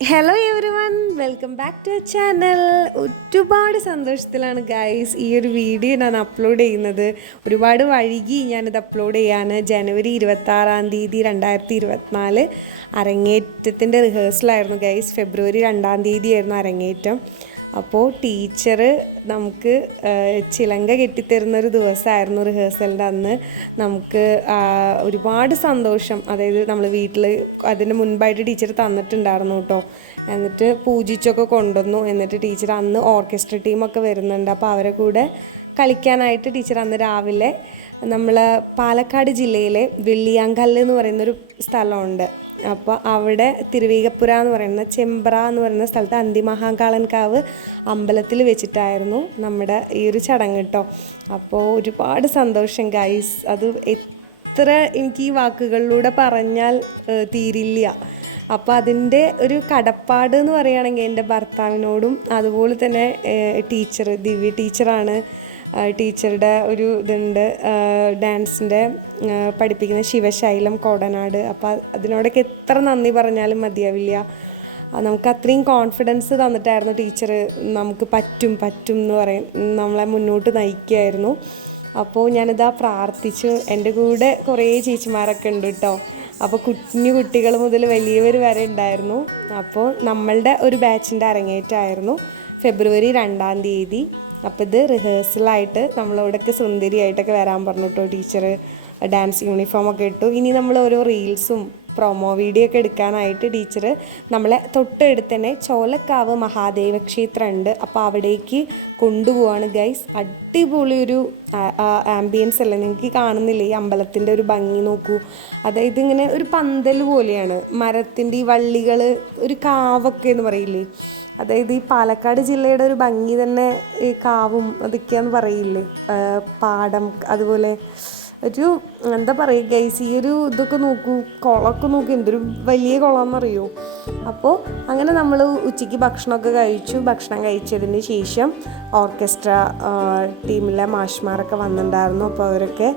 Hello everyone, welcome back to channel. ഒരുപാട് സന്തോഷത്തിലാണ് guys ഈ ഒരു വീഡിയോ ഞാൻ അപ്ലോഡ് ചെയ്യുന്നത്. ഒരുപാട് വൈകി ഞാനിത് അപ്ലോഡ് ചെയ്യാൻ. ജനുവരി 26 2024 അരങ്ങേറ്റത്തിൻ്റെ റിഹേഴ്സലായിരുന്നു ഗൈസ്. ഫെബ്രുവരി 2 ആയിരുന്നു അരങ്ങേറ്റം. അപ്പോൾ ടീച്ചർ നമുക്ക് ചിലങ്ക കെട്ടിത്തരുന്നൊരു ദിവസമായിരുന്നു റിഹേഴ്സലിൻ്റെ അന്ന്. നമുക്ക് ഒരുപാട് സന്തോഷം, അതായത് നമ്മൾ വീട്ടിൽ അതിന് മുൻപായിട്ട് ടീച്ചർ തന്നിട്ടുണ്ടായിരുന്നു കേട്ടോ. എന്നിട്ട് പൂജിച്ചൊക്കെ കൊണ്ടുവന്നു. എന്നിട്ട് ടീച്ചർ അന്ന് ഓർക്കസ്ട്ര ടീമൊക്കെ വരുന്നുണ്ട്, അപ്പോൾ അവരെ കൂടെ കളിക്കാനായിട്ട് ടീച്ചർ അന്ന് രാവിലെ നമ്മൾ പാലക്കാട് ജില്ലയിലെ വെള്ളിയാങ്കല്ല് എന്ന് പറയുന്നൊരു സ്ഥലമുണ്ട്. അപ്പോൾ അവിടെ തിരുവേഗപ്പുര എന്ന് പറയുന്ന ചെമ്പ്ര എന്ന് പറയുന്ന സ്ഥലത്ത് അന്തിമഹാകാളൻകാവ് അമ്പലത്തിൽ വെച്ചിട്ടായിരുന്നു നമ്മുടെ ഈ ഒരു ചടങ്ങ് കേട്ടോ. അപ്പോൾ ഒരുപാട് സന്തോഷം ഗൈസ്. അത് എത്ര എനിക്ക് ഈ വാക്കുകളിലൂടെ പറഞ്ഞാൽ തീരില്ല. അപ്പോൾ അതിൻ്റെ ഒരു കടപ്പാട് എന്ന് പറയുകയാണെങ്കിൽ എൻ്റെ ഭർത്താവിനോടും അതുപോലെ തന്നെ ടീച്ചർ ദിവ്യ ടീച്ചറാണ്. ടീച്ചറുടെ ഒരു ഇതുണ്ട്, ഡാൻസിൻ്റെ പഠിപ്പിക്കുന്ന ശിവശൈലം കോടനാട്. അപ്പോൾ അതിനോടൊക്കെ എത്ര നന്ദി പറഞ്ഞാലും മതിയാവില്ല. നമുക്ക് അത്രയും കോൺഫിഡൻസ് തന്നിട്ടായിരുന്നു ടീച്ചർ. നമുക്ക് പറ്റും എന്ന് പറയും, നമ്മളെ മുന്നോട്ട് നയിക്കുകയായിരുന്നു. അപ്പോൾ ഞാനിതാ പ്രാർത്ഥിച്ചു. എൻ്റെ കൂടെ കുറേ ചേച്ചിമാരൊക്കെ ഉണ്ട് കേട്ടോ. അപ്പോൾ കുഞ്ഞു കുട്ടികൾ മുതൽ വലിയവർ വരെ ഉണ്ടായിരുന്നു. അപ്പോൾ നമ്മളുടെ ഒരു ബാച്ചിൻ്റെ അരങ്ങേറ്റമായിരുന്നു ഫെബ്രുവരി 2. അപ്പോൾ ഇത് റിഹേഴ്സലായിട്ട് നമ്മളോടൊക്കെ സുന്ദരിയായിട്ടൊക്കെ വരാൻ പറഞ്ഞു കേട്ടോ ടീച്ചർ. ഡാൻസ് യൂണിഫോമൊക്കെ ഇട്ടു. ഇനി നമ്മൾ ഓരോ റീൽസും പ്രൊമോ വീഡിയോ ഒക്കെ എടുക്കാനായിട്ട് ടീച്ചർ നമ്മളെ തൊട്ടടുത്ത് തന്നെ ചോലക്കാവ് മഹാദേവ ക്ഷേത്രം ഉണ്ട്, അപ്പോൾ അവിടേക്ക് കൊണ്ടുപോവാണ് ഗൈസ്. അടിപൊളി ഒരു ആംബിയൻസ് അല്ലേ, നിങ്ങൾക്ക് കാണുന്നില്ലേ ഈ അമ്പലത്തിൻ്റെ ഒരു ഭംഗി നോക്കൂ. അതായത് ഇങ്ങനെ ഒരു പന്തൽ പോലെയാണ്, മരത്തിൻ്റെ ഈ വള്ളികൾ, ഒരു കാവൊക്കെ എന്ന് പറയില്ലേ. അതായത് ഈ പാലക്കാട് ജില്ലയുടെ ഒരു ഭംഗി തന്നെ ഈ കാവും അതൊക്കെയാന്ന് പറയില്ലേ, പാടം. അതുപോലെ ഒരു എന്താ പറയുക ഗൈസ്, ഈ ഒരു ഇതൊക്കെ നോക്കൂ, കുളമൊക്കെ നോക്കൂ, എന്തൊരു വലിയ കുളമെന്നറിയോ. അപ്പോൾ അങ്ങനെ നമ്മൾ ഉച്ചയ്ക്ക് ഭക്ഷണമൊക്കെ കഴിച്ചു. ഭക്ഷണം കഴിച്ചതിന് ശേഷം ഓർക്കസ്ട്ര ടീമിലെ മാഷ്മാരൊക്കെ വന്നിട്ടുണ്ടായിരുന്നു. അപ്പോൾ അവരൊക്കെ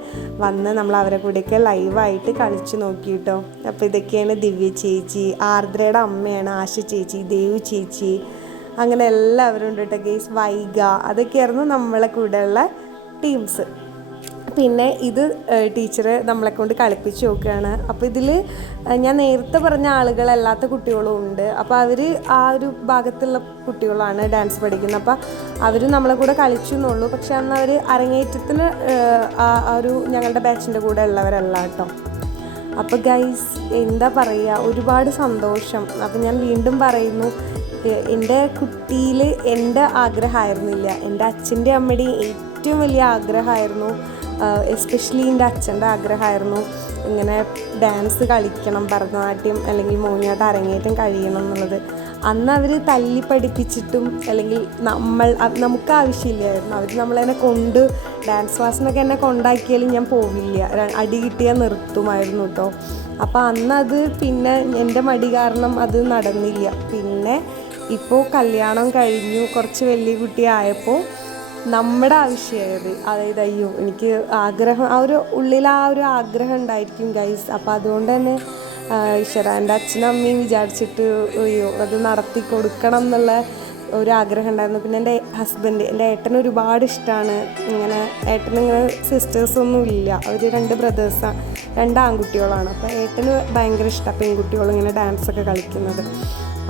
വന്ന് നമ്മൾ അവരെ കൂടെയൊക്കെ ലൈവായിട്ട് കളിച്ച് നോക്കി കേട്ടോ. അപ്പോൾ ഇതൊക്കെയാണ് ദിവ്യ ചേച്ചി, ആർദ്രയുടെ അമ്മയാണ് ആശ ചേച്ചി, ദേവു ചേച്ചി, അങ്ങനെ എല്ലാവരും ഉണ്ട് കേട്ടോ ഗൈസ്. വൈഗ, അതൊക്കെയായിരുന്നു നമ്മളെ കൂടെയുള്ള ടീംസ്. പിന്നെ ഇത് ടീച്ചർ നമ്മളെ കൊണ്ട് കളിപ്പിച്ച് നോക്കുകയാണ്. അപ്പോൾ ഇതിൽ ഞാൻ നേരത്തെ പറഞ്ഞ ആളുകളല്ലാത്ത കുട്ടികളും ഉണ്ട്. അപ്പോൾ അവർ ആ ഒരു ഭാഗത്തുള്ള കുട്ടികളാണ് ഡാൻസ് പഠിക്കുന്നത്. അപ്പോൾ അവർ നമ്മളെ കൂടെ കളിച്ചു എന്നുള്ളൂ. പക്ഷെ അന്ന് അവർ അരങ്ങേറ്റത്തിന് ആ ഒരു ഞങ്ങളുടെ ബാച്ചിൻ്റെ കൂടെ ഉള്ളവരല്ല കേട്ടോ. അപ്പോൾ ഗൈസ് എന്താ പറയുക, ഒരുപാട് സന്തോഷം. അപ്പോൾ ഞാൻ വീണ്ടും പറയുന്നു, എൻ്റെ കുട്ടിയിൽ എൻ്റെ ആഗ്രഹമായിരുന്നില്ല, എൻ്റെ അച്ഛൻ്റെ അമ്മയുടെയും ഏറ്റവും വലിയ ആഗ്രഹമായിരുന്നു. എസ്പെഷ്യലി എൻ്റെ അച്ഛൻ്റെ ആഗ്രഹമായിരുന്നു ഇങ്ങനെ ഡാൻസ് കളിക്കണം, ഭരതനാട്യം അല്ലെങ്കിൽ മോഹിനിയാട്ടം അരങ്ങേറ്റം കഴിയണം എന്നുള്ളത്. അന്ന് അവർ തല്ലി പഠിപ്പിച്ചിട്ടും അല്ലെങ്കിൽ നമുക്ക് ആവശ്യമില്ലായിരുന്നു. അവർ നമ്മളെന്നെ കൊണ്ട് ഡാൻസ് ക്ലാസ്സിനൊക്കെ എന്നെ കൊണ്ടാക്കിയാലും ഞാൻ പോവില്ല, അടി കിട്ടിയാൽ നിർത്തുമായിരുന്നു കേട്ടോ. അപ്പോൾ അന്നത് പിന്നെ എൻ്റെ മടി കാരണം അത് നടന്നില്ല. പിന്നെ ഇപ്പോൾ കല്യാണം കഴിഞ്ഞു, കുറച്ച് വലിയ കുട്ടിയായപ്പോൾ നമ്മുടെ ആവശ്യമായത്, അതായത് അയ്യോ എനിക്ക് ആഗ്രഹം, ആ ഒരു ഉള്ളിൽ ആ ഒരു ആഗ്രഹം ഉണ്ടായിരിക്കും ഗൈസ്. അപ്പോൾ അതുകൊണ്ട് തന്നെ ഈശ്വര, എൻ്റെ അച്ഛനും അമ്മയും വിചാരിച്ചിട്ട് അയ്യോ അത് നടത്തി കൊടുക്കണം എന്നുള്ള ഒരു ആഗ്രഹം ഉണ്ടായിരുന്നു. പിന്നെ എൻ്റെ ഹസ്ബൻഡ്, എൻ്റെ ഏട്ടന് ഒരുപാട് ഇഷ്ടമാണ് ഇങ്ങനെ. ഏട്ടനിങ്ങനെ സിസ്റ്റേഴ്സൊന്നും ഇല്ല, അവർ 2 ബ്രദേഴ്സാണ്, 2 ആൺകുട്ടികളാണ്. അപ്പോൾ ഏട്ടന് ഭയങ്കര ഇഷ്ടമാണ് പെൺകുട്ടികളും ഇങ്ങനെ ഡാൻസൊക്കെ കളിക്കുന്നത്.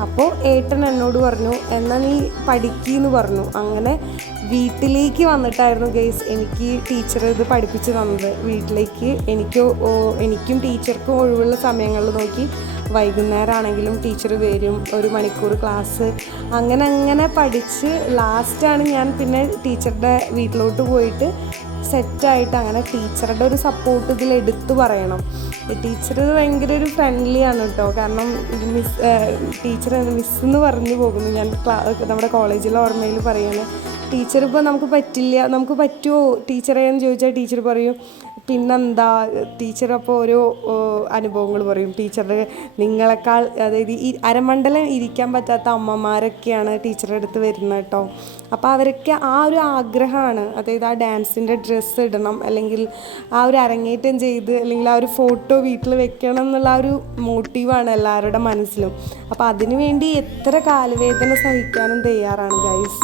അപ്പോൾ ഏട്ടൻ എന്നോട് പറഞ്ഞു എന്നാൽ നീ പഠിക്കുമെന്ന് പറഞ്ഞു. അങ്ങനെ വീട്ടിലേക്ക് വന്നിട്ടായിരുന്നു ഗൈസ് എനിക്ക് ടീച്ചർ ഇത് പഠിപ്പിച്ച് തന്നത്. വീട്ടിലേക്ക് എനിക്കും ടീച്ചർക്കും ഒഴിവുള്ള സമയങ്ങളിൽ നോക്കി വൈകുന്നേരം ആണെങ്കിലും ടീച്ചർ വരും, 1 മണിക്കൂർ ക്ലാസ്, അങ്ങനെ പഠിച്ച് ലാസ്റ്റാണ് ഞാൻ പിന്നെ ടീച്ചറുടെ വീട്ടിലോട്ട് പോയിട്ട് സെറ്റായിട്ട്. അങ്ങനെ ടീച്ചറുടെ ഒരു സപ്പോർട്ട് ഇതിൽ എടുത്തു പറയണം. ടീച്ചർ ഭയങ്കര ഒരു ഫ്രണ്ട്ലി ആണ് കേട്ടോ. കാരണം ടീച്ചർ മിസ്സെന്ന് പറഞ്ഞു പോകുന്നു ഞാൻ നമ്മുടെ കോളേജിലെ ഓർമ്മയിൽ പറയുന്നത്. ടീച്ചർ ഇപ്പോൾ നമുക്ക് പറ്റില്ല, നമുക്ക് പറ്റുമോ ടീച്ചറെ എന്ന് ചോദിച്ചാൽ ടീച്ചർ പറയും പിന്നെന്താ ടീച്ചർ അപ്പോൾ ഓരോ അനുഭവങ്ങൾ പറയും. ടീച്ചറുടെ നിങ്ങളെക്കാൾ, അതായത് ഈ അരമണ്ഡലം ഇരിക്കാൻ പറ്റാത്ത അമ്മമാരൊക്കെയാണ് ടീച്ചറുടെ അടുത്ത് വരുന്നത് കേട്ടോ. അപ്പോൾ അവരൊക്കെ ആ ഒരു ആഗ്രഹമാണ്, അതായത് ആ ഡാൻസിൻ്റെ ഡ്രസ്സ് ഇടണം, അല്ലെങ്കിൽ ആ ഒരു അരങ്ങേറ്റം ചെയ്ത്, അല്ലെങ്കിൽ ആ ഒരു ഫോട്ടോ വീട്ടിൽ വെക്കണം എന്നുള്ള ആ ഒരു മോട്ടീവാണ് എല്ലാവരുടെ മനസ്സിലും. അപ്പോൾ അതിനു വേണ്ടി എത്ര കാലുവേദന സഹിക്കാനും തയ്യാറാണ് ഗൈസ്.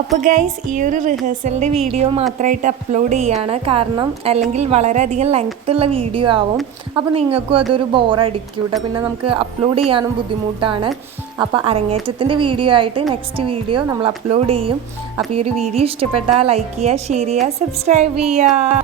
അപ്പോൾ ഗൈസ്, ഈ ഒരു റിഹേഴ്സലിൻ്റെ വീഡിയോ മാത്രമായിട്ട് അപ്ലോഡ് ചെയ്യാണ്. കാരണം അല്ലെങ്കിൽ വളരെയധികം ലെങ്ത് ഉള്ള വീഡിയോ ആവും. അപ്പോൾ നിങ്ങൾക്കും അതൊരു ബോറടിക്കും കേട്ടോ. പിന്നെ നമുക്ക് അപ്ലോഡ് ചെയ്യാനും ബുദ്ധിമുട്ടാണ്. അപ്പോൾ അരങ്ങേറ്റത്തിൻ്റെ വീഡിയോ ആയിട്ട് നെക്സ്റ്റ് വീഡിയോ നമ്മൾ അപ്ലോഡ് ചെയ്യും. അപ്പോൾ ഈ ഒരു വീഡിയോ ഇഷ്ടപ്പെട്ടാൽ ലൈക്ക് ചെയ്യുക, ഷെയർ ചെയ്യുക, സബ്സ്ക്രൈബ് ചെയ്യുക.